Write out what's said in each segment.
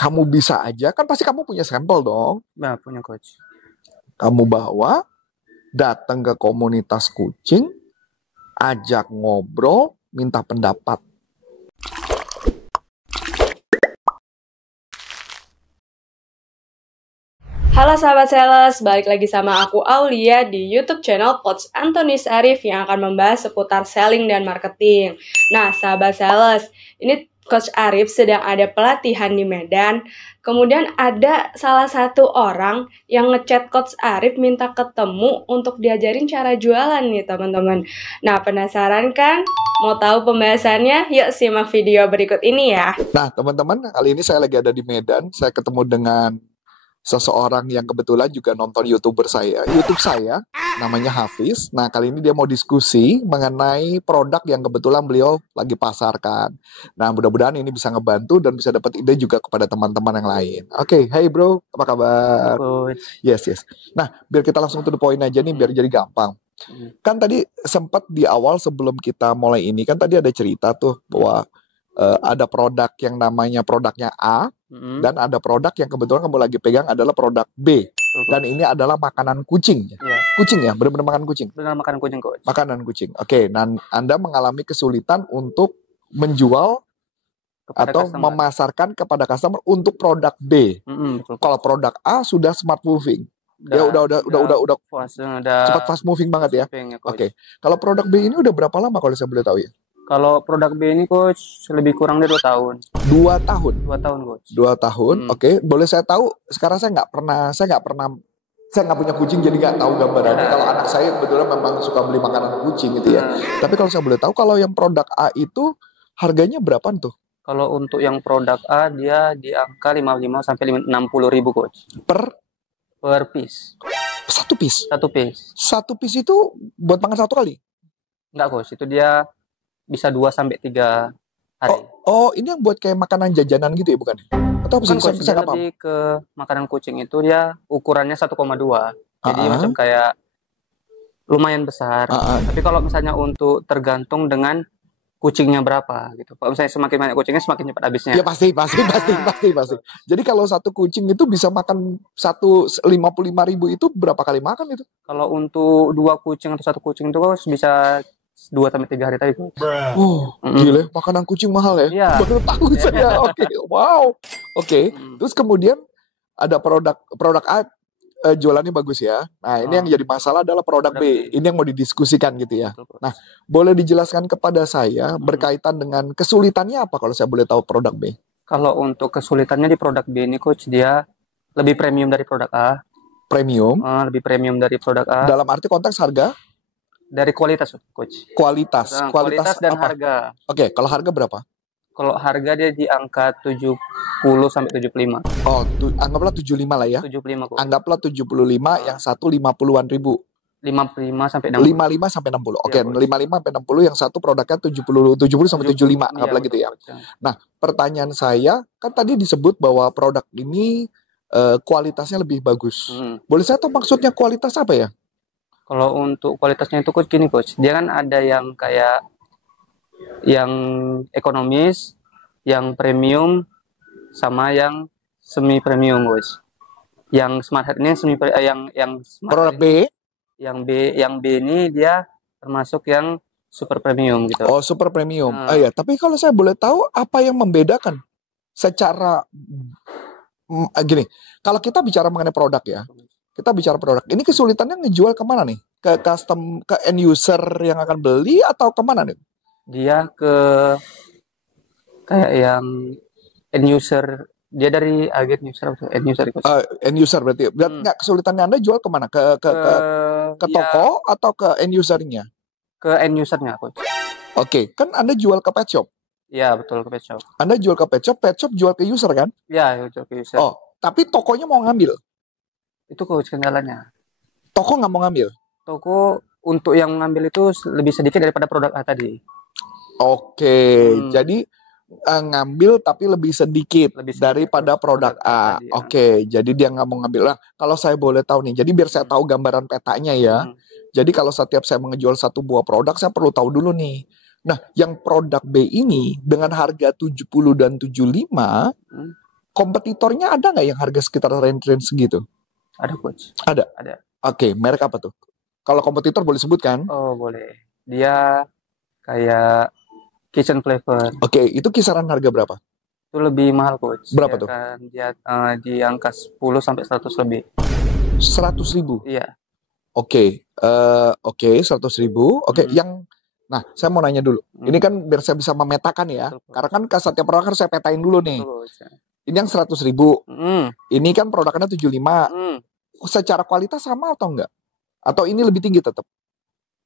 kamu bisa aja, kan pasti kamu punya sampel dong. Nah, punya coach. Kamu bawa, datang ke komunitas kucing, ajak ngobrol, minta pendapat. Halo sahabat sales, balik lagi sama aku Aulia di YouTube channel Coach Antonius Arif yang akan membahas seputar selling dan marketing. Nah, sahabat sales, ini Coach Arif sedang ada pelatihan di Medan. Kemudian ada salah satu orang yang ngechat Coach Arif minta ketemu untuk diajarin cara jualan nih teman-teman. Nah, penasaran kan? Mau tahu pembahasannya? Yuk simak video berikut ini ya. Nah, teman-teman, kali ini saya lagi ada di Medan. Saya ketemu dengan seseorang yang kebetulan juga nonton YouTube saya, namanya Hafiz. Nah, kali ini dia mau diskusi mengenai produk yang kebetulan beliau lagi pasarkan. Nah, mudah-mudahan ini bisa ngebantu dan bisa dapat ide juga kepada teman-teman yang lain. Oke, hey bro, apa kabar? Coach. Yes. Nah, biar kita langsung to the point aja nih, biar jadi gampang. Kan tadi sempat di awal sebelum kita mulai ini, kan tadi ada cerita tuh bahwa ada produk yang namanya produknya A, dan ada produk yang kebetulan kamu lagi pegang adalah produk B. Dan ini adalah makanan kucing. Iya. Kucing ya, benar-benar makan kucing. Benar makanan kucing, coach. Makanan kucing. Oke, dan Anda mengalami kesulitan untuk menjual Kepada atau customer. memasarkan kepada customer untuk produk B. Betul. Kalau produk A sudah smart moving. Ya udah cepat fast moving banget ya. Oke. Kalau produk B ini udah berapa lama kalau saya boleh tahu ya? Kalau produk B ini coach lebih kurang dari 2 tahun. 2 tahun. 2 tahun coach. 2 tahun. Oke. Boleh saya tahu? Sekarang saya nggak punya kucing jadi nggak tahu gambarannya. Kalau anak saya kebetulan memang suka beli makanan kucing gitu ya. Tapi kalau saya boleh tahu, kalau yang produk A itu harganya berapaan tuh? Kalau untuk yang produk A dia di angka 55 sampai 60 ribu coach. Per piece. Satu piece. Satu piece itu buat makan satu kali? Enggak coach, itu dia bisa 2 sampai 3 hari. Oh, ini yang buat kayak makanan jajanan gitu ya, bukan? Atau Bukan coach, bisa dia apa? lebih ke makanan kucing itu dia ukurannya 1,2. Jadi macam kayak lumayan besar. Tapi kalau misalnya untuk tergantung dengan kucingnya berapa gitu. Kalau misalnya semakin banyak kucingnya semakin cepat habisnya. Ya pasti. Jadi kalau satu kucing itu bisa makan 55.000 itu berapa kali makan itu? Kalau untuk 2 kucing atau 1 kucing itu coach bisa 2 sampai 3 hari tadi. Gila, makanan kucing mahal ya? Iya. Baru tahu saya. Oke, wow. Oke. Terus kemudian ada produk A, jualannya bagus ya. Nah, ini yang jadi masalah adalah produk B. Ini yang mau didiskusikan gitu ya. Nah, boleh dijelaskan kepada saya berkaitan dengan kesulitannya apa kalau saya boleh tahu produk B? Kalau untuk kesulitannya di produk B ini coach dia lebih premium dari produk A. Premium? Lebih premium dari produk A. Dalam arti konteks harga? Dari kualitas coach. Kualitas dan apa? harga. Oke, kalau harga berapa? Kalau harga dia di angka 70 sampai 75. Oh, anggaplah 75 lah ya. 75 coach. Anggaplah 75, yang satu 50-an ribu. 55 sampai 60. 55 sampai 60. Oke, 55 sampai 60, yang satu produknya 70 sampai 75, anggaplah gitu ya. Nah, pertanyaan saya, kan tadi disebut bahwa produk ini kualitasnya lebih bagus. Boleh saya tahu maksudnya kualitas apa ya? Kalau untuk kualitasnya itu coach gini coach, dia kan ada yang kayak yang ekonomis, yang premium, sama yang semi premium coach. Yang smart head ini yang smart produk B. Yang B ini dia termasuk yang super premium gitu. Oh, super premium. Ya, tapi kalau saya boleh tahu apa yang membedakan secara gini, kalau kita bicara mengenai produk ya. Kita bicara produk. Ini kesulitannya ngejual kemana nih? Ke end user yang akan beli atau kemana nih? Dia ke kayak yang end user. Dia dari agen user atau end user itu? End user berarti. Nggak, kesulitannya Anda jual kemana? Ke toko atau ke end usernya? Ke end usernya coach. Oke, kan Anda jual ke pet shop. Iya betul, ke pet shop. Anda jual ke pet shop jual ke user kan? Iya, jual ke user. Oh, tapi tokonya mau ngambil? Itu coach kendalanya. Toko nggak mau ngambil? Toko untuk yang ngambil itu lebih sedikit daripada produk A tadi. Oke, jadi ngambil tapi lebih sedikit daripada produk A. Oke, jadi dia nggak mau ngambil. Nah, kalau saya boleh tahu nih, jadi biar saya tahu gambaran petanya ya. Jadi kalau setiap saya mengejual satu buah produk, saya perlu tahu dulu nih. Nah, yang produk B ini dengan harga 70 dan 75 Kompetitornya ada nggak yang harga sekitar range segitu? Ada coach. Ada? Ada. Oke, merek apa tuh? Kalau kompetitor boleh sebutkan? Oh boleh. Dia kayak kitchen flavor. Oke, itu kisaran harga berapa? Itu lebih mahal coach. Berapa Dia tuh? kan dia di angka 10 sampai 100 lebih. 100.000. Iya. Oke, 100.000. Oke, nah saya mau nanya dulu. Ini kan biar saya bisa memetakan ya. Betul, coach. Karena kan setiap produk harus saya petain dulu nih. Betul, coach. Ini yang 100.000. Mm. Ini kan produknya 75. Secara kualitas sama atau enggak? Atau ini lebih tinggi tetap?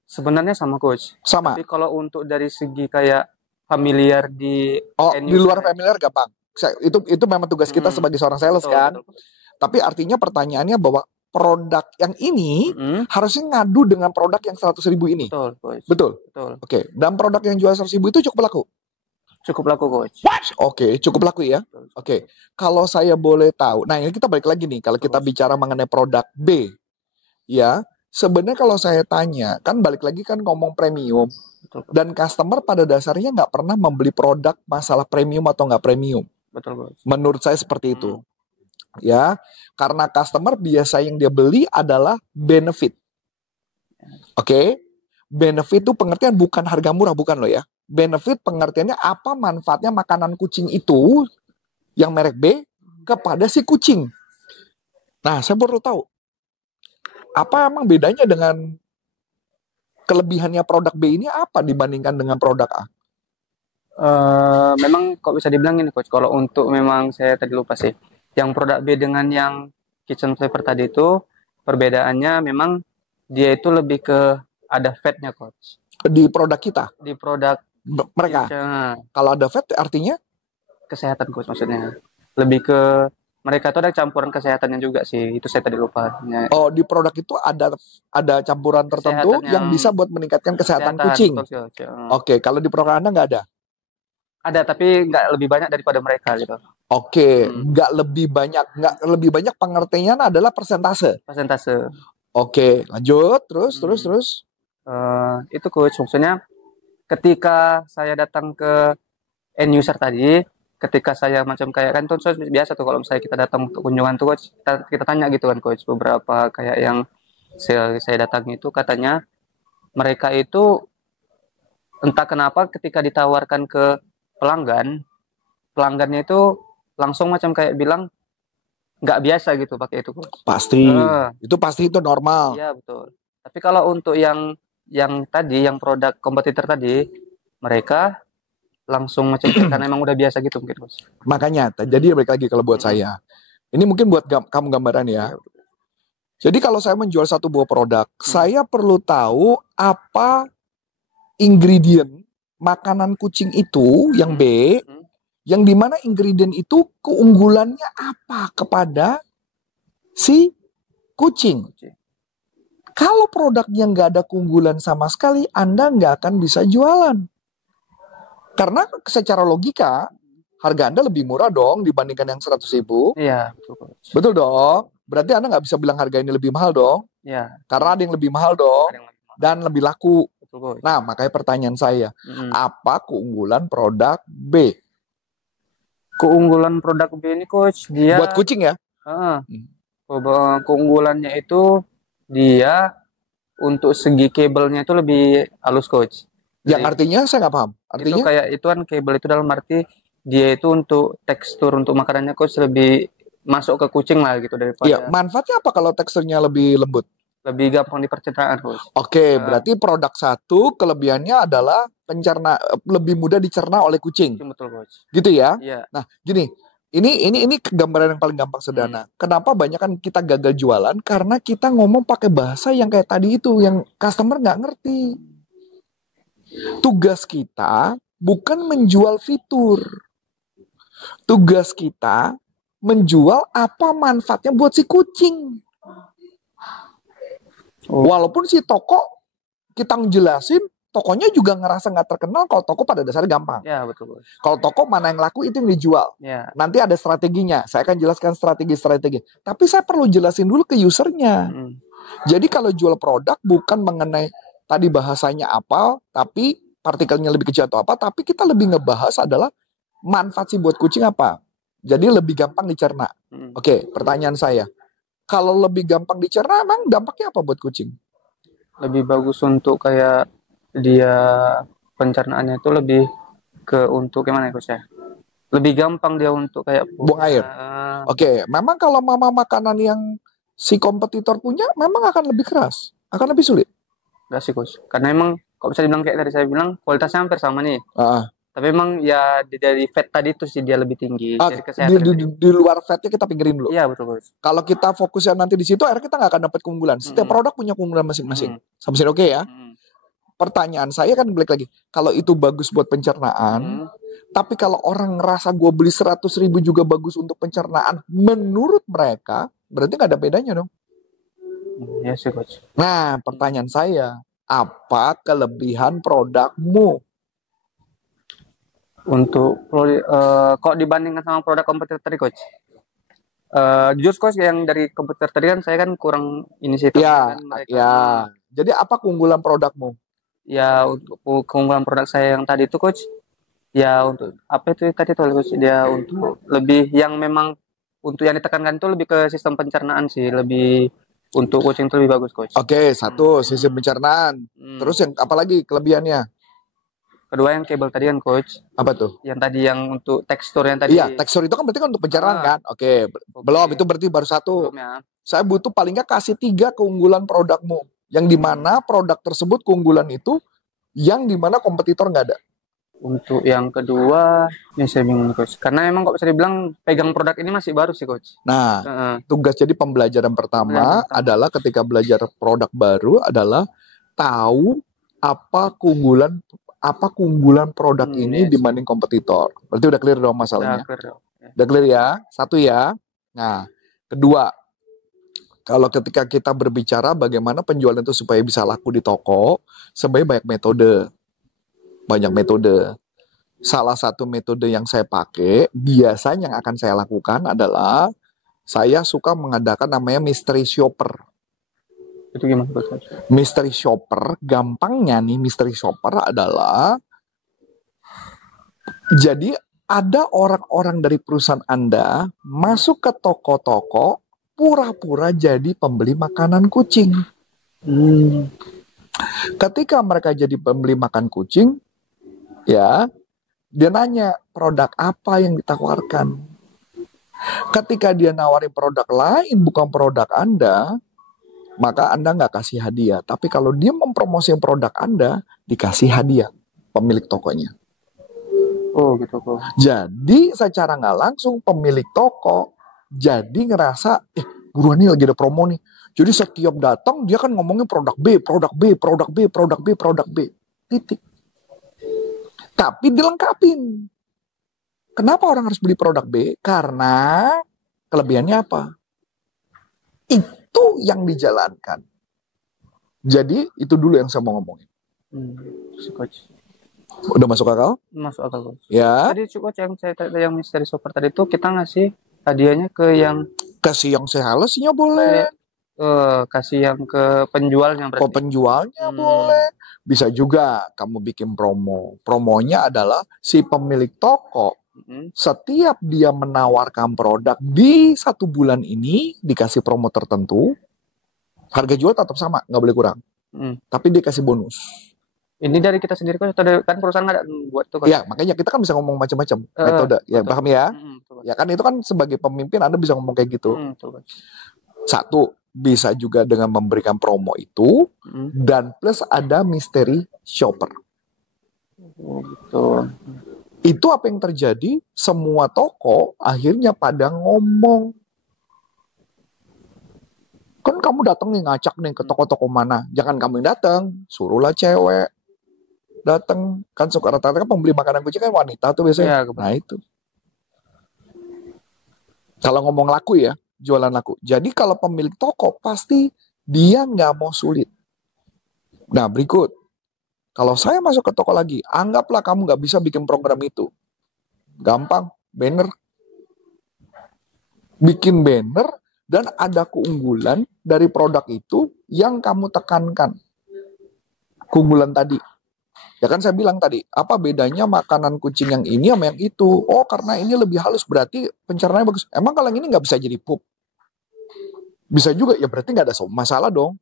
Sebenarnya sama coach. Sama. Tapi kalau untuk dari segi kayak familiar di di luar familiar gampang. Itu memang tugas kita sebagai seorang sales, betul, kan. Betul. Tapi artinya pertanyaannya bahwa produk yang ini harusnya ngadu dengan produk yang 100.000 ini. Betul, coach. Betul. Oke. Dan produk yang jual 100.000 itu cukup laku? Cukup laku, coach. Oke, cukup laku ya. Oke. Kalau saya boleh tahu, nah ini kita balik lagi nih. Kalau kita bicara mengenai produk B, ya sebenarnya kalau saya tanya, kan balik lagi kan ngomong premium. Betul. Dan customer pada dasarnya nggak pernah membeli produk masalah premium atau nggak premium. Betul, coach. Menurut saya seperti itu. Ya, karena customer biasa yang dia beli adalah benefit. Oke? Benefit itu pengertian bukan harga murah, bukan loh ya. Benefit pengertiannya apa manfaatnya makanan kucing itu yang merek B kepada si kucing. Nah, saya perlu tahu apa emang bedanya dengan kelebihannya produk B ini apa dibandingkan dengan produk A? Memang kok bisa dibilang ini coach, kalau untuk memang saya tadi lupa sih. Yang produk B dengan yang kitchen flavor tadi itu perbedaannya memang dia itu lebih ke ada fatnya coach. Di produk kita? Di produk mereka? Kalau ada fat artinya? Kesehatan coach maksudnya. Lebih ke mereka itu ada campuran kesehatannya juga sih. Itu saya tadi lupa. Oh, di produk itu ada campuran tertentu yang bisa buat meningkatkan kesehatan kucing. Betul, Oke, kalau di produk Anda nggak ada? Ada, tapi nggak lebih banyak daripada mereka gitu. Oke, nggak lebih banyak pengertiannya adalah persentase. Oke, lanjut, terus. Itu coach, maksudnya ketika saya datang ke end user tadi, ketika saya macam kayak kan tuh biasa tuh kalau misalnya kita datang untuk kunjungan tuh coach, kita tanya gitu kan coach, beberapa kayak yang saya datang itu katanya mereka itu entah kenapa ketika ditawarkan ke pelanggannya itu langsung macam kayak bilang nggak biasa gitu pakai itu coach. Pasti, itu normal. Iya betul. Tapi kalau untuk yang tadi, yang produk kompetitor tadi, mereka langsung macam karena emang udah biasa gitu mungkin coach. Makanya, jadi balik lagi kalau buat saya. Ini mungkin buat kamu gambaran ya. Jadi kalau saya menjual satu buah produk, saya perlu tahu apa ingredient makanan kucing itu yang B, yang dimana ingredient itu keunggulannya apa kepada si kucing. Kalau produknya nggak ada keunggulan sama sekali, Anda nggak akan bisa jualan. Karena secara logika, harga Anda lebih murah dong dibandingkan yang 100.000. Iya, betul. Betul dong. Berarti Anda nggak bisa bilang harga ini lebih mahal dong. Iya. Karena ada yang lebih mahal dong. Dan lebih laku. Betul. Nah, makanya pertanyaan saya, apa keunggulan produk B? Keunggulan produk B ini coach, dia buat kucing ya? Keunggulannya itu dia untuk segi kabelnya itu lebih halus coach. Yang artinya saya nggak paham. Artinya itu kayak itu kan kabel itu dalam arti dia itu untuk tekstur untuk makanannya coach lebih masuk ke kucing lah gitu daripada. Iya, manfaatnya apa kalau teksturnya lebih lembut? Lebih gampang di pencernaan coach. Oke, berarti produk satu kelebihannya adalah lebih mudah dicerna oleh kucing. Betul coach. Gitu ya? Iya. Nah, gini. Ini gambaran yang paling gampang sederhana. Kenapa banyak kan kita gagal jualan? Karena kita ngomong pakai bahasa yang kayak tadi itu, yang customer nggak ngerti. Tugas kita bukan menjual fitur. Tugas kita menjual apa manfaatnya buat si kucing. Walaupun si toko kita ngejelasin, tokonya juga ngerasa nggak terkenal kalau toko pada dasarnya gampang. Ya, betul. Kalau toko mana yang laku itu yang dijual. Ya. Nanti ada strateginya. Saya akan jelaskan strategi. Tapi saya perlu jelasin dulu ke usernya. Jadi kalau jual produk bukan mengenai tadi bahasanya apa, tapi partikelnya lebih kecil atau apa, tapi kita lebih ngebahas adalah manfaat sih buat kucing apa. Jadi lebih gampang dicerna. Oke, pertanyaan saya. Kalau lebih gampang dicerna, emang dampaknya apa buat kucing? Lebih bagus untuk kayak dia pencernaannya itu lebih ke untuk gimana ya coach ya? Lebih gampang dia untuk kayak Buang air. Oke, memang kalau mama makanan yang si kompetitor punya, memang akan lebih keras, akan lebih sulit. Enggak sih coach, karena emang kalau bisa dibilang kayak tadi saya bilang kualitasnya hampir sama nih. Tapi emang ya dari fat tadi itu sih dia lebih tinggi. Dari kesehatan di luar fatnya kita pinggirin dulu. Iya betul coach. Kalau kita fokusnya nanti di situ, akhirnya kita nggak akan dapat keunggulan. Setiap produk punya keunggulan masing-masing. Sampai sini oke ya? Pertanyaan saya kan balik lagi, kalau itu bagus buat pencernaan, tapi kalau orang ngerasa gue beli 100.000 juga bagus untuk pencernaan, menurut mereka berarti nggak ada bedanya dong. Iya sih coach. Nah, pertanyaan saya, apa kelebihan produkmu? Untuk kok dibandingkan sama produk kompetitor tadi coach? Jujur coach, yang dari kompetitor tadi kan saya kan kurang ini sih. Ya, kan mereka ya. Jadi apa keunggulan produkmu? Ya, untuk keunggulan produk saya yang tadi itu coach, ya untuk apa itu tadi tuh coach, dia untuk lebih yang memang untuk yang ditekankan itu lebih ke sistem pencernaan sih, lebih untuk kucing itu lebih bagus coach. Oke, satu sistem pencernaan. Terus yang apalagi kelebihannya? Kedua yang kabel tadi kan coach. Apa tuh? Yang tadi yang untuk tekstur yang tadi. Iya, tekstur itu kan berarti kan untuk pencernaan kan? Oke. Belum, itu berarti baru satu. Belum ya. Saya butuh paling nggak kasih 3 keunggulan produkmu. Yang dimana produk tersebut keunggulan itu yang dimana kompetitor nggak ada. Untuk yang kedua, ini saya bingung coach. Karena emang kok bisa dibilang pegang produk ini masih baru sih coach. Nah, tugas jadi pembelajaran pertama adalah ketika belajar produk baru adalah tahu apa keunggulan produk ini dibanding kompetitor. Berarti udah clear dong masalahnya. Udah clear ya? Satu ya. Nah, kedua, kalau ketika kita berbicara bagaimana penjualan itu supaya bisa laku di toko, sebenarnya banyak metode. Salah satu metode yang saya pakai, biasanya yang akan saya lakukan adalah saya suka mengadakan namanya mystery shopper. Itu gimana Coach? Mystery shopper, gampangnya nih mystery shopper adalah jadi ada orang-orang dari perusahaan Anda masuk ke toko-toko pura-pura jadi pembeli makanan kucing. Ketika mereka jadi pembeli makan kucing, ya, dia nanya produk apa yang ditawarkan. Ketika dia nawarin produk lain bukan produk Anda, maka Anda nggak kasih hadiah. Tapi kalau dia mempromosikan produk Anda, dikasih hadiah pemilik tokonya. Oh gitu kok. Jadi secara nggak langsung pemilik toko jadi ngerasa, buruan nih lagi ada promo nih. Jadi setiap datang dia kan ngomongin produk B, produk B, produk B, produk B, produk B. Titik. Tapi dilengkapin. Kenapa orang harus beli produk B? Karena kelebihannya apa? Itu yang dijalankan. Jadi itu dulu yang saya mau ngomongin. Udah masuk akal? Masuk akal, Coach. Ya. Tadi Coach yang mystery shopper tadi itu kita ngasih hadiahnya ke yang kasih yang salesnya boleh. Kasih yang ke penjualnya berarti. Penjualnya boleh. Bisa juga kamu bikin promo. Promonya adalah si pemilik toko setiap dia menawarkan produk di 1 bulan ini dikasih promo tertentu, harga jual tetap sama, nggak boleh kurang. Tapi dia kasih bonus. Ini dari kita sendiri kan perusahaan ada buat itu kan. Ya, makanya kita kan bisa ngomong macam-macam metode. Ya, paham ya? Ya kan itu kan sebagai pemimpin Anda bisa ngomong kayak gitu. Satu, bisa juga dengan memberikan promo itu dan plus ada mystery shopper. Betul. Itu apa yang terjadi? Semua toko akhirnya pada ngomong. Kan kamu datang nih ngacak nih ke toko-toko mana? Jangan kamu yang datang, suruhlah cewek datang. Kan suka rata-rata kan pembeli makanan kucing kan wanita tuh biasanya. Nah itu. Kalau ngomong laku ya, jualan laku. Jadi kalau pemilik toko pasti dia nggak mau sulit. Nah berikut. Kalau saya masuk ke toko lagi, anggaplah kamu nggak bisa bikin program itu. Gampang, banner. Bikin banner dan ada keunggulan dari produk itu yang kamu tekankan. Keunggulan tadi. Ya kan saya bilang tadi, apa bedanya makanan kucing yang ini sama yang itu? Oh, karena ini lebih halus, berarti pencernaannya bagus. Emang kalau yang ini nggak bisa jadi pup? Bisa juga, ya berarti nggak ada masalah dong.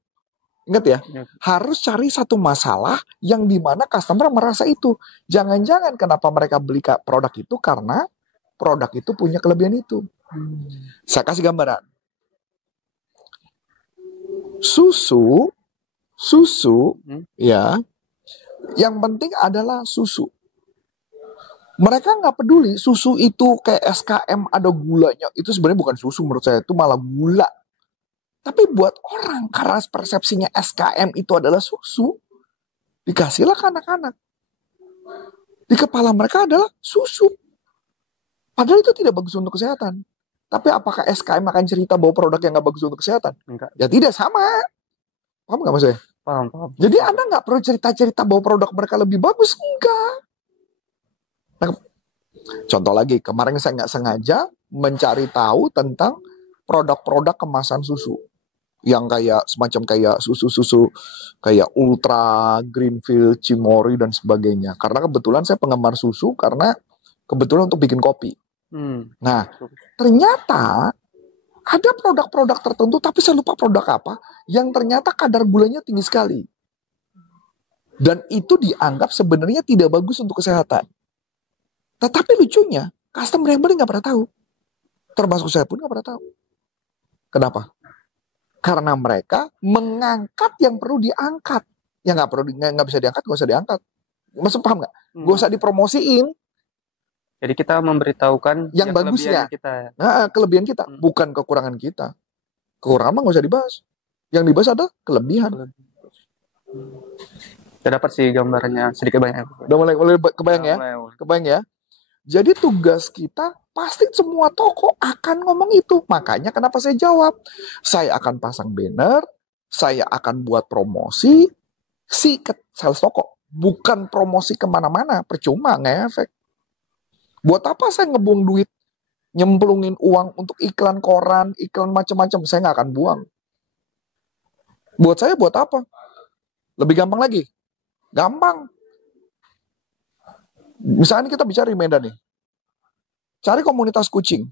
Ingat ya, Ya. harus cari satu masalah yang dimana customer merasa itu. Jangan-jangan kenapa mereka beli produk itu karena produk itu punya kelebihan itu. Saya kasih gambaran. Susu, ya, yang penting adalah susu. Mereka nggak peduli susu itu kayak SKM ada gulanya. Itu sebenarnya bukan susu menurut saya, itu malah gula. Tapi buat orang, karena persepsinya SKM itu adalah susu, dikasihlah ke anak-anak. Di kepala mereka adalah susu. Padahal itu tidak bagus untuk kesehatan. Tapi apakah SKM akan cerita bahwa produk yang nggak bagus untuk kesehatan? Enggak. Ya tidak, sama. Paham nggak maksudnya? Paham. Jadi Anda nggak perlu cerita-cerita bahwa produk mereka lebih bagus. Enggak. Nah, contoh lagi, kemarin saya nggak sengaja mencari tahu tentang produk-produk kemasan susu. Yang kayak semacam kayak susu-susu kayak Ultra, Greenfield, Cimory, dan sebagainya. Karena kebetulan saya penggemar susu karena kebetulan untuk bikin kopi. Nah, ternyata ada produk-produk tertentu, tapi saya lupa produk apa, yang ternyata kadar gulanya tinggi sekali. Dan itu dianggap sebenarnya tidak bagus untuk kesehatan. Tetapi lucunya, customer yang beli nggak pernah tahu. Termasuk saya pun nggak pernah tahu. Kenapa? Karena mereka mengangkat yang perlu diangkat. Yang nggak bisa diangkat, nggak usah diangkat. Maksud paham nggak? Nggak usah dipromosiin. Jadi kita memberitahukan yang bagusnya, kelebihan kita, bukan kekurangan kita. Kekurangan mah nggak usah dibahas. Yang dibahas adalah kelebihan. Saya dapat sih gambarannya sedikit banyak. Udah mulai kebayang ya? Kebayang ya? Jadi tugas kita pasti semua toko akan ngomong itu. Makanya kenapa saya jawab? Saya akan pasang banner, saya akan buat promosi ke sales toko. Bukan promosi kemana-mana, percuma, nggak efek. Buat apa saya ngebuang duit, nyemplungin uang untuk iklan koran, iklan macam-macam, saya nggak akan buang. Buat saya buat apa? Lebih gampang lagi. Gampang. Misalnya kita bicara di Medan nih. Cari komunitas kucing.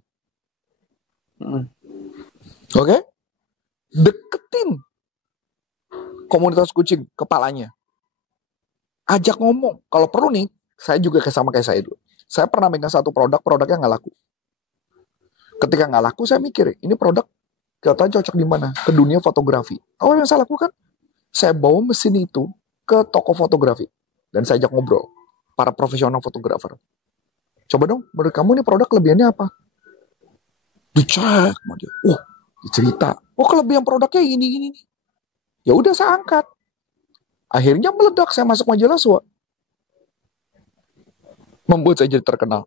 Oke? Deketin komunitas kucing kepalanya. Ajak ngomong. Kalau perlu nih, saya juga sama kayak saya dulu. Saya pernah megang satu produknya nggak laku. Ketika nggak laku, saya mikir, ini produk katanya cocok di mana? Ke dunia fotografi. Tahu yang saya lakukan? Saya bawa mesin itu ke toko fotografi. Dan saya ajak ngobrol. Para profesional fotografer. Coba dong, menurut kamu ini produk kelebihannya apa? Dicek. Dicerita. Oh, kelebihan produknya ini. Ya udah saya angkat. Akhirnya meledak, saya masuk majalah SWA. Membuat saya jadi terkenal.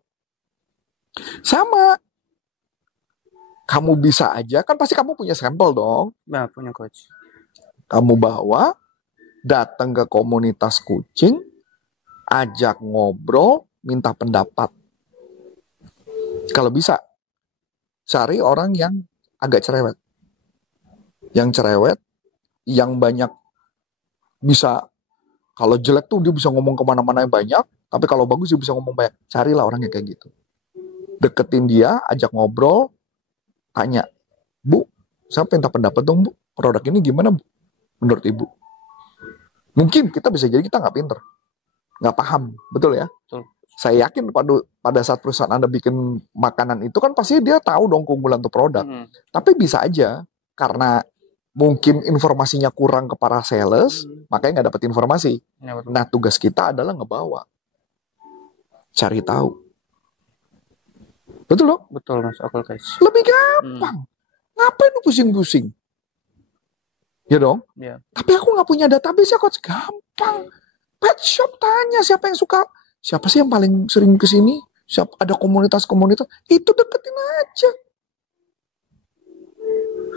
Sama. Kamu bisa aja, kan pasti kamu punya sampel dong. Nah, punya coach. Kamu bawa, datang ke komunitas kucing, ajak ngobrol, minta pendapat. Kalau bisa, cari orang yang agak cerewet. Yang cerewet, yang banyak bisa, kalau jelek tuh dia bisa ngomong kemana-mana yang banyak, tapi kalau bagus dia bisa ngomong banyak. Carilah orang yang kayak gitu. Deketin dia, ajak ngobrol, tanya, Bu, saya minta pendapat dong, Bu. Produk ini gimana, Bu? Menurut Ibu. Mungkin kita bisa jadi kita nggak pinter. Nggak paham. Betul ya? Betul. Saya yakin pada saat perusahaan Anda bikin makanan itu kan pasti dia tahu dong keunggulan tuh produk. Tapi bisa aja, karena mungkin informasinya kurang ke para sales, makanya nggak dapat informasi. Ya, nah, tugas kita adalah ngebawa. Cari tahu. Betul dong? Betul, Mas. Aku guys. Lebih gampang. Ngapain lu pusing-pusing? Ya dong? Ya. Tapi aku nggak punya database ya, Coach. Gampang. Pet shop tanya siapa yang suka. Siapa sih yang paling sering kesini? Siapa, ada komunitas-komunitas. Itu deketin aja.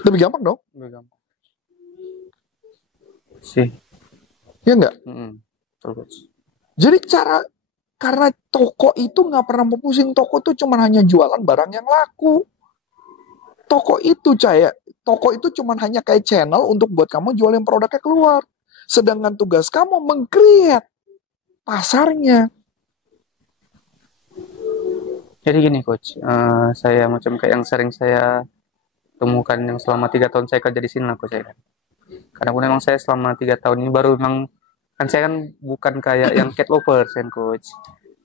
Lebih gampang dong? Lebih gampang. Sih. Ya nggak? Betul, Coach. Jadi karena toko itu nggak pernah mau pusing. Toko itu cuma hanya jualan barang yang laku. Toko itu cuma hanya kayak channel untuk buat kamu jualin produknya keluar. Sedangkan tugas kamu meng-create pasarnya. Jadi gini coach, saya macam kayak yang sering saya temukan yang selama 3 tahun saya kerja di sini lah coach saya. Karena pun memang saya selama 3 tahun ini baru memang kan saya kan bukan kayak yang cat lover kan coach,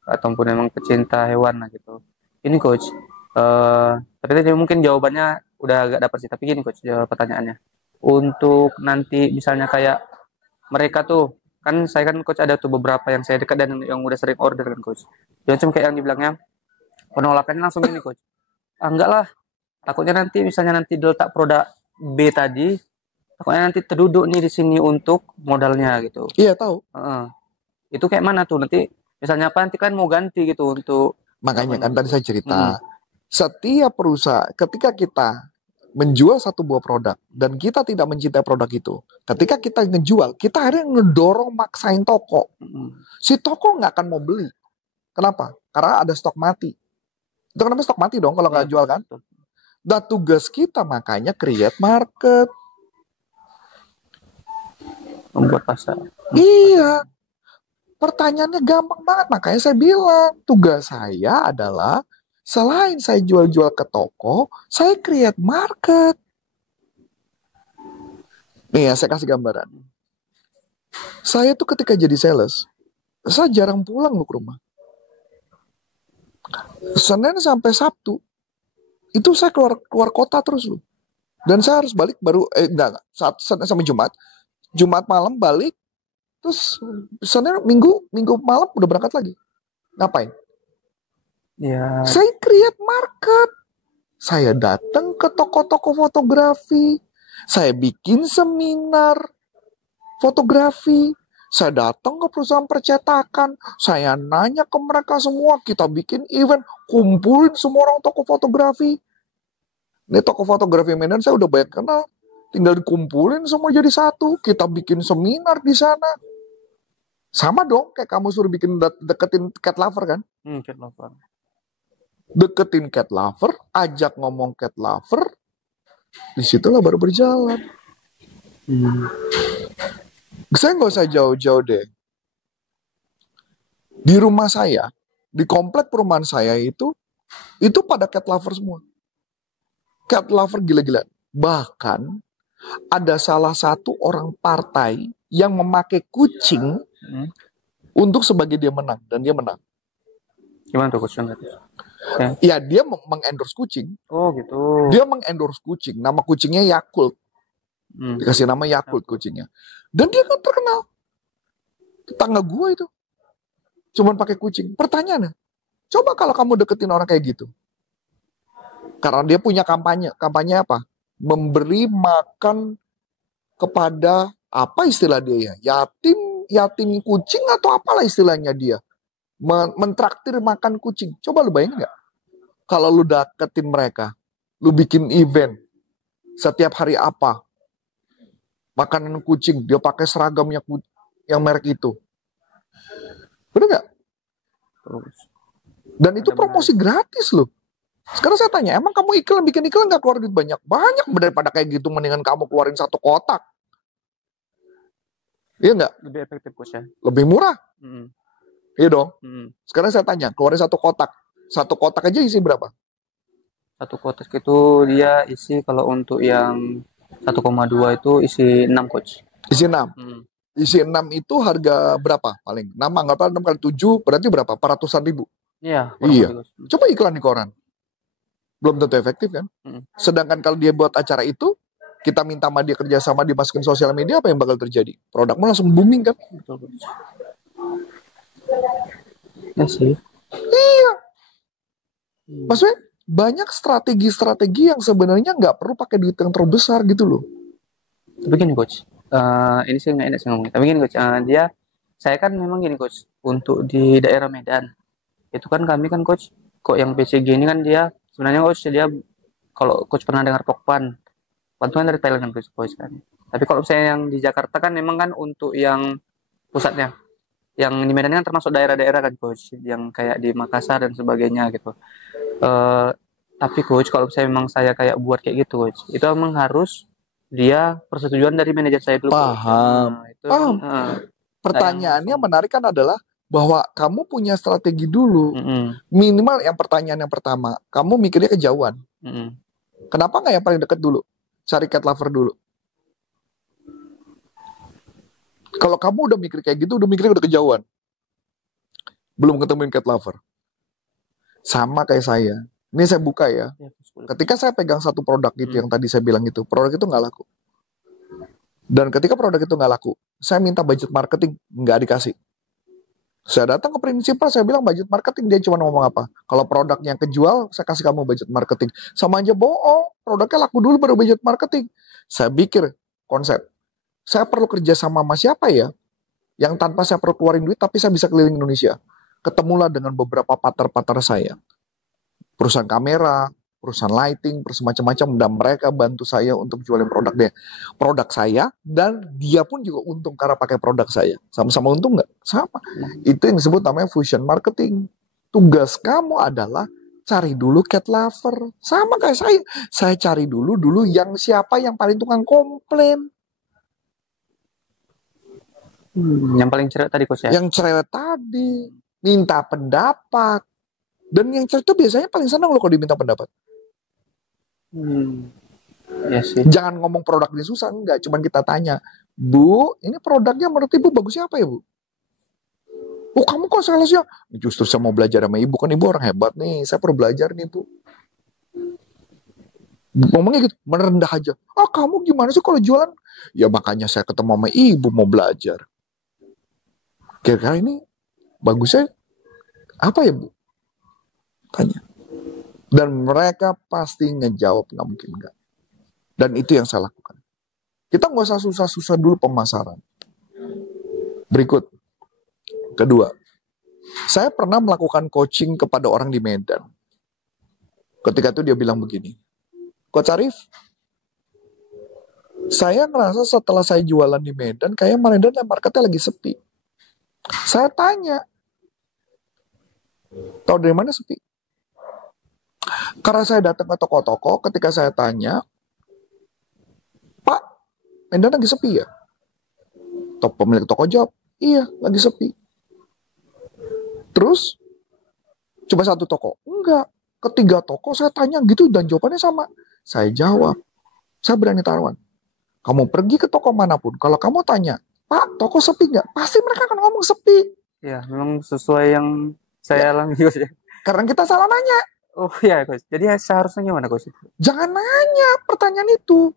ataupun memang pecinta hewan lah gitu. Ini coach, tapi tadi mungkin jawabannya udah agak dapat sih. Tapi gini coach, jawab pertanyaannya. Untuk nanti misalnya kayak mereka tuh kan saya kan coach ada tuh beberapa yang saya dekat dan yang udah sering order kan coach. Jangan cuma kayak yang dibilangnya penolakannya langsung ini coach. Enggak lah, takutnya nanti misalnya nanti dia letak produk B tadi, takutnya nanti terduduk nih di sini untuk modalnya gitu. Iya tahu. Itu kayak mana tuh nanti misalnya apa nanti kan mau ganti gitu untuk Makanya kan tadi saya cerita, setiap perusahaan ketika kita menjual satu buah produk dan kita tidak mencintai produk itu, ketika kita ngejual, kita akhirnya ngedorong maksain toko. Si toko nggak akan mau beli. Kenapa? Karena ada stok mati. Itu kenapa stok mati dong kalau nggak jual kan? Dan tugas kita makanya create market. Membuat pasar. Iya. Pertanyaannya gampang banget. Makanya saya bilang, tugas saya adalah selain saya jual-jual ke toko, saya create market. Nih ya, saya kasih gambaran. Saya tuh ketika jadi sales, saya jarang pulang loh ke rumah. Senin sampai Sabtu itu saya keluar kota terus loh, dan saya harus balik baru enggak Senin sampai Jumat malam balik, terus Senin Minggu malam udah berangkat lagi. Ngapain? Ya. Saya create market. Saya datang ke toko-toko fotografi, saya bikin seminar fotografi. Saya datang ke perusahaan percetakan, saya nanya ke mereka semua, kita bikin event, kumpulin semua orang toko fotografi. Ini toko fotografi Medan saya udah banyak kenal, tinggal dikumpulin semua jadi satu, kita bikin seminar di sana. Sama dong, kayak kamu suruh bikin deketin cat lover kan? Cat lover. Deketin cat lover, ajak ngomong cat lover, disitulah baru berjalan. Saya nggak usah jauh-jauh deh. Di rumah saya, di komplek perumahan saya itu pada cat lover semua. Cat lover gila-gilaan. Bahkan ada salah satu orang partai yang memakai kucing untuk sebagai dia menang, dan dia menang. Gimana tuh kucing? Ya dia mengendorse kucing. Oh gitu. Dia mengendorse kucing. Nama kucingnya Yakult. Dikasih nama Yakult kucingnya. Dan dia kan terkenal. Tetangga gua itu cuman pakai kucing. Pertanyaannya, coba kalau kamu deketin orang kayak gitu. Karena dia punya kampanye. Kampanye apa? Memberi makan kepada apa istilah dia ya? Yatim kucing atau apalah istilahnya dia. Mentraktir makan kucing. Coba lu bayangin nggak? Kalau lu deketin mereka, lu bikin event setiap hari apa? Makanan kucing, dia pakai seragamnya yang merek itu. Bener nggak? Dan itu promosi gratis loh. Sekarang saya tanya, emang kamu bikin iklan nggak keluar duit banyak? Banyak daripada kayak gitu, mendingan kamu keluarin satu kotak. Iya nggak? Lebih efektif coach ya. Lebih murah. Iya dong. Sekarang saya tanya, keluarin satu kotak. Satu kotak aja isi berapa? Satu kotak itu dia isi kalau untuk yang 1,2 itu isi 6 coach. Isi 6. Isi 6 itu harga berapa paling? 6 anggaplah 6 kali 7 berarti berapa? 400-an ribu. Iya. Coba iklan di koran. Belum tentu efektif kan? Sedangkan kalau dia buat acara itu, kita minta sama dia kerjasama dimasukin sosial media, apa yang bakal terjadi? Produkmu langsung booming kan? Betul coach. Ya sih. Iya. Maksudnya banyak strategi-strategi yang sebenarnya nggak perlu pakai duit yang terbesar gitu loh. Tapi gini coach, ini sih nggak enak sih ngomongnya. Tapi gini coach, saya kan memang gini coach, untuk di daerah Medan, itu kan kami kan coach, kok yang PCG ini kan dia, sebenarnya coach dia, kalau coach pernah dengar Pokpan, bantuan dari Thailand kan coach kan. Tapi kalau saya yang di Jakarta kan memang kan untuk yang pusatnya, yang di Medan kan termasuk daerah-daerah kan coach, yang kayak di Makassar dan sebagainya gitu. Tapi coach kalau saya kayak buat kayak gitu coach, itu memang harus dia persetujuan dari manajer saya dulu. Paham. Itu, Paham. Pertanyaannya menarik kan adalah bahwa kamu punya strategi dulu. Minimal yang pertanyaan yang pertama, kamu mikirnya kejauhan. Kenapa nggak yang paling dekat dulu? Cari cat lover dulu. Kalau kamu udah mikir kayak gitu, udah mikirnya udah kejauhan. Belum ketemuin cat lover. Sama kayak saya. Ini saya buka ya. Ketika saya pegang satu produk itu yang tadi saya bilang itu, produk itu nggak laku. Dan ketika produk itu nggak laku, saya minta budget marketing, nggak dikasih. Saya datang ke prinsipal, saya bilang budget marketing, dia cuma ngomong apa? Kalau produknya kejual, saya kasih kamu budget marketing. Sama aja bohong, produknya laku dulu baru budget marketing. Saya pikir konsep, saya perlu kerja sama siapa ya? Yang tanpa saya perlu keluarin duit, tapi saya bisa keliling Indonesia. Ketemulah dengan beberapa partner-partner saya. Perusahaan kamera, perusahaan lighting, macam-macam, dan mereka bantu saya untuk jualin produk saya, dan dia pun juga untung karena pakai produk saya. Sama-sama untung nggak? Sama. Itu yang disebut namanya fusion marketing. Tugas kamu adalah cari dulu cat lover. Sama kayak saya. Saya cari dulu yang siapa yang paling tukang komplain. Yang paling cerewet tadi Coach ya? Yang cerewet tadi. Minta pendapat. Dan yang cerewet itu biasanya paling senang loh kalau diminta pendapat. Ya sih. Jangan ngomong produk ini susah, enggak. Cuman kita tanya, Bu, ini produknya menurut Ibu bagusnya apa ya, Bu? Oh, kamu kok salesnya? Justru saya mau belajar sama Ibu, kan Ibu orang hebat nih. Saya perlu belajar nih, Bu. Ngomongnya gitu, merendah aja. Ah, kamu gimana sih kalau jualan? Ya makanya saya ketemu sama Ibu mau belajar. Kira-kira ini bagusnya apa ya, Bu? Tanya. Dan mereka pasti ngejawab, nggak mungkin nggak. Dan itu yang saya lakukan. Kita nggak usah susah-susah dulu pemasaran. Berikut. Kedua, saya pernah melakukan coaching kepada orang di Medan. Ketika itu dia bilang begini, Coach Arif, saya ngerasa setelah saya jualan di Medan, kayak Medan marketnya lagi sepi. Saya tanya, tahu dari mana sepi? Karena saya datang ke toko-toko, ketika saya tanya, Pak, Medan lagi sepi ya? Pemilik toko jawab, iya, lagi sepi. Terus, coba satu toko. Enggak, ketiga toko saya tanya gitu dan jawabannya sama. Saya jawab, saya berani taruhan. Kamu pergi ke toko manapun, kalau kamu tanya, Pak, toko sepi nggak? Pasti mereka akan ngomong sepi. Ya, memang sesuai yang saya alami Coach ya. Karena kita salah nanya. Oh iya Coach, jadi seharusnya gimana Coach? Jangan nanya pertanyaan itu.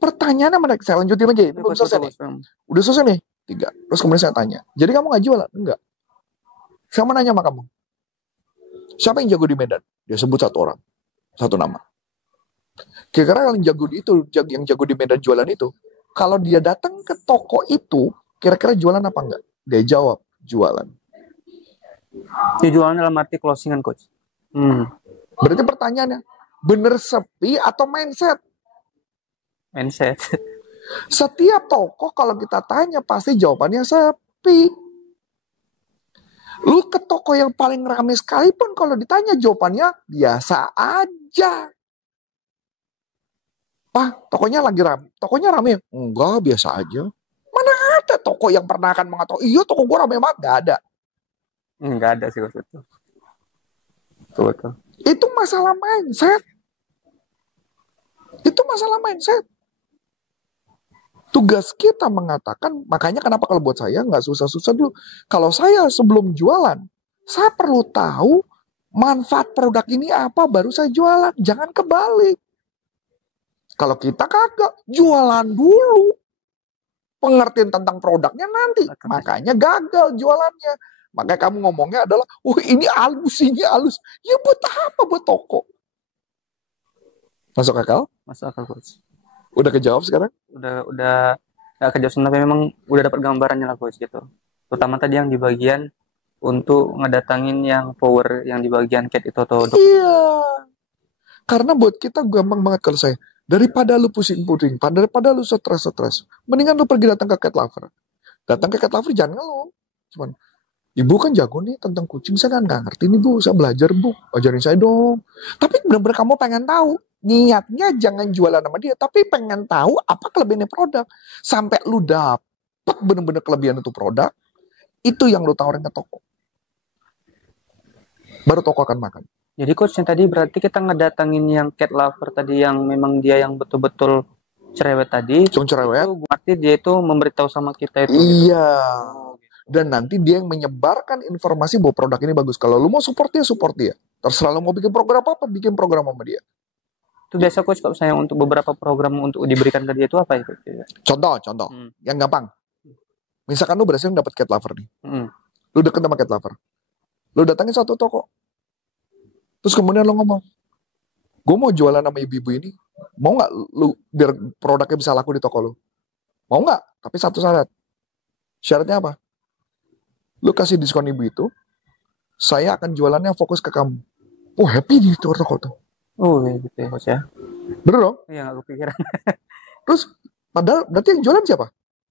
Pertanyaannya mana? Saya lanjutin aja. Ini belum selesai nih. Udah selesai nih. 3. Terus kemudian saya tanya. Jadi kamu nggak jualan? Enggak. Saya mau nanya sama kamu. Siapa yang jago di Medan? Dia sebut satu orang. Satu nama. Kira-kira yang jago di Medan jualan itu, kalau dia datang ke toko itu, kira-kira jualan apa enggak? Dia jawab, jualan. Dia jualan dalam arti closingan Coach. Berarti pertanyaannya, bener sepi atau mindset? Mindset. Setiap toko kalau kita tanya pasti jawabannya sepi. Lu ke toko yang paling ramai sekalipun kalau ditanya jawabannya biasa aja. Pak, tokonya lagi ramai. Tokonya ramai? Enggak, biasa aja. Mana ada toko yang pernah akan mengatakan, iya toko gua ramai banget? Gak ada. Enggak ada sih Coach. Betul. Itu masalah mindset. Tugas kita mengatakan, makanya kenapa kalau buat saya nggak susah-susah dulu. Kalau saya sebelum jualan, saya perlu tahu manfaat produk ini apa, baru saya jualan. Jangan kebalik. Kalau kita kagak, jualan dulu. Pengertian tentang produknya nanti. Makanya gagal jualannya. Makanya kamu ngomongnya adalah, ini halus. Ya buat apa? Buat toko. Masuk akal? Masuk akal Coach. Udah kejawab sekarang? Udah nggak kejawab, tapi memang udah dapat gambarannya lah Coach gitu. Terutama tadi yang di bagian untuk ngedatangin yang power yang di bagian cat itu atau Iya. Karena buat kita gampang banget kalau saya. Daripada lu pusing-pusing, daripada lu stres, mendingan lu pergi datang ke cat lover. Datang ke cat lover jangan ngeluh. Cuman, Ibu kan jago nih tentang kucing, saya kan nggak ngerti nih Bu, saya belajar Bu, ajarin saya dong. Tapi benar-benar kamu pengen tahu, niatnya jangan jualan sama dia, tapi pengen tahu apa kelebihannya produk. Sampai lu dapet benar-benar kelebihan itu produk, Itu yang lu tawarin ke toko. Baru toko akan makan. Jadi coach yang tadi berarti kita ngedatangin yang cat lover tadi yang memang dia yang betul-betul cerewet tadi. Cung cerewet. Itu berarti dia itu memberitahu sama kita itu. Iya. Oh, gitu. Dan nanti dia yang menyebarkan informasi bahwa produk ini bagus. Kalau lu mau support dia. Terserah lu mau bikin program apa, bikin program sama dia. Itu biasa coach kalau saya untuk beberapa program untuk diberikan ke dia itu apa itu? Contoh, yang gampang. Misalkan lu berhasil dapat cat lover nih. Lu deket sama cat lover. Lu datangin satu toko. Terus kemudian lu ngomong, gue mau jualan sama ibu-ibu ini. Mau nggak lu biar produknya bisa laku di toko lu? Mau nggak? Tapi satu syarat. Syaratnya apa? Lu kasih diskon ibu itu, saya akan jualannya fokus ke kamu. Oh, happy di toko tuh. Oh, ya gitu ya coach ya. Bener dong? Iya, nggak kepikiran. Terus, padahal berarti yang jualan siapa?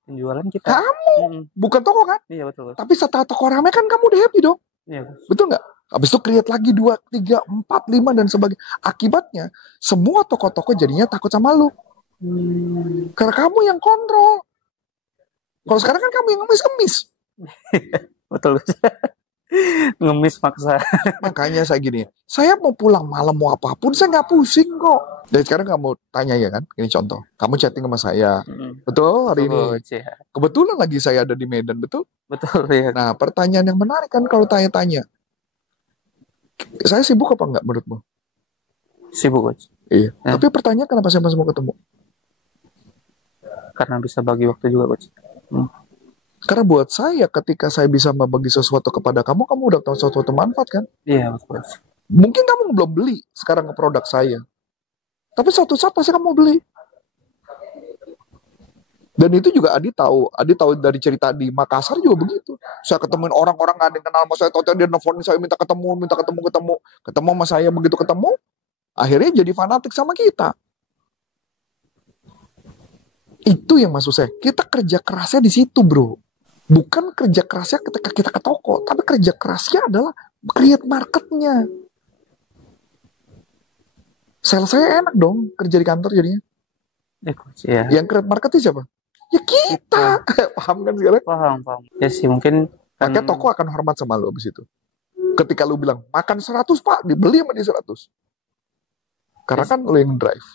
Penjualan kita. Kamu, bukan toko kan? Iya betul. Tapi setelah toko rame kan kamu udah happy dong? Iya coach. Betul nggak? Habis itu create lagi 2, 3, 4, 5 dan sebagainya. Akibatnya, semua toko-toko jadinya takut sama lu. Karena kamu yang kontrol. Kalau sekarang kan kamu yang ngemis-ngemis. Betul. Ngemis maksa. Makanya saya gini, saya mau pulang malam mau apapun, saya nggak pusing kok. Dari sekarang kamu tanya ya kan, ini contoh. Kamu chatting sama saya, betul hari ini. Ya. Kebetulan lagi saya ada di Medan, betul? Betul ya. Nah, pertanyaan yang menarik kan kalau tanya-tanya. Saya sibuk apa nggak menurutmu? Sibuk coach. Iya. Tapi pertanyaan kenapa saya masih mau ketemu? Karena bisa bagi waktu juga coach. Karena buat saya ketika saya bisa membagi sesuatu kepada kamu udah tahu sesuatu manfaat kan? Iya betul. Mungkin kamu belum beli sekarang ke produk saya, tapi suatu saat pasti kamu beli. Dan itu juga Adi tahu dari cerita di Makassar juga begitu. Saya ketemuin orang-orang nggak ada yang kenal sama saya, tahu dia nelfonin saya minta ketemu sama saya, begitu ketemu, akhirnya jadi fanatik sama kita. Itu yang maksud saya, kita kerja kerasnya di situ bro. Bukan kerja kerasnya ketika kita ke toko, tapi kerja kerasnya adalah create marketnya. Sales saya enak dong kerja di kantor jadinya. Iya. Yang create marketnya siapa? Ya kita. Paham kan sekarang? Paham. Ya sih mungkin. Makanya toko akan hormat sama lu abis itu. Ketika lu bilang, makan 100 pak, dibeli sama dia 100. Karena kan lu yang drive.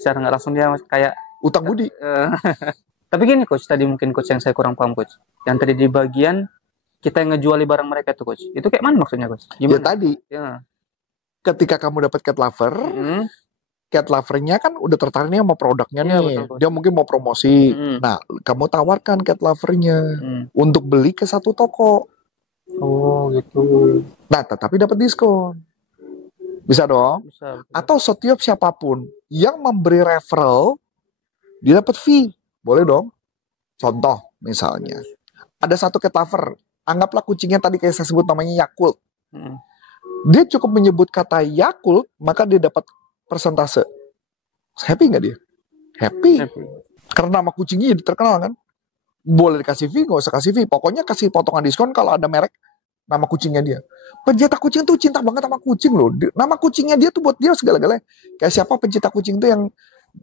Secara nggak langsung dia kayak utang budi. Tapi gini coach, tadi mungkin coach yang saya kurang paham coach. Yang tadi di bagian kita yang ngejuali barang mereka itu coach. Itu kayak mana maksudnya coach? Gimana? Ya tadi. Ya. Ketika kamu dapat cat lover, cat lovernya kan udah tertarik nih sama produknya nih. Betul, dia mungkin mau promosi. Nah, kamu tawarkan cat lovernya untuk beli ke satu toko. Oh gitu. Nah, tetapi dapat diskon. Bisa dong? Bisa. Atau setiap siapapun yang memberi referral, dia dapat fee. Boleh dong? Contoh misalnya, ada satu cat lover, anggaplah kucingnya tadi kayak saya sebut namanya Yakult. Dia cukup menyebut kata Yakult, maka dia dapat persentase. Happy nggak dia? Happy. Karena nama kucingnya jadi terkenal kan? Boleh dikasih fee, nggak usah kasih fee. Pokoknya kasih potongan diskon kalau ada merek nama kucingnya dia. Pencinta kucing tuh cinta banget sama kucing loh. Nama kucingnya dia tuh buat dia segala-galanya. Kayak siapa pencinta kucing tuh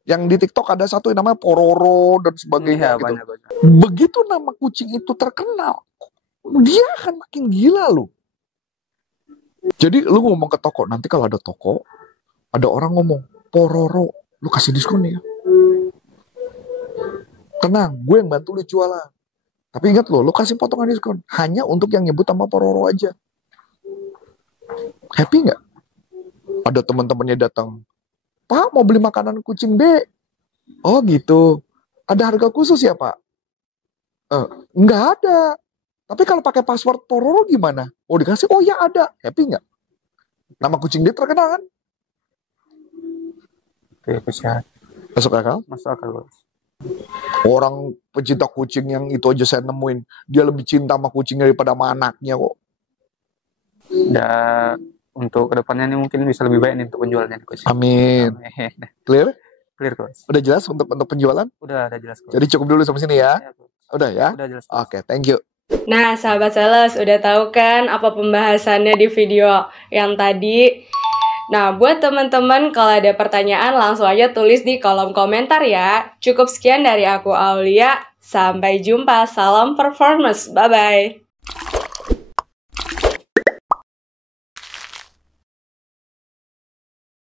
yang di TikTok ada satu yang namanya Pororo dan sebagainya gitu. Begitu nama kucing itu terkenal, dia akan makin gila loh. Jadi lu ngomong ke toko, nanti kalau ada toko, ada orang ngomong, Pororo, lu kasih diskon ya. Tenang, gue yang bantu lu jualan. Tapi ingat lu kasih potongan diskon. Hanya untuk yang nyebut sama Pororo aja. Happy nggak? Ada teman-temannya datang, Pak mau beli makanan kucing B. Oh gitu. Ada harga khusus ya Pak? Nggak ada. Tapi kalau pakai password Pororo gimana? Oh dikasih, oh ya ada. Happy nggak? Nama kucing dia terkenal kan? Masuk akal? Masuk akal. Orang pecinta kucing yang itu aja saya nemuin, dia lebih cinta sama kucingnya daripada sama anaknya kok. Dan untuk kedepannya ini mungkin bisa lebih baik nih untuk penjualannya coach. Amin. Clear? Clear coach. Udah jelas untuk penjualan? Udah jelas coach. Jadi cukup dulu sampai sini ya? Udah ya? Udah jelas. Oke, thank you. Nah, sahabat sales, udah tahu kan apa pembahasannya di video yang tadi? Nah, buat teman-teman kalau ada pertanyaan langsung aja tulis di kolom komentar ya. Cukup sekian dari aku Aulia. Sampai jumpa. Salam performance. Bye-bye.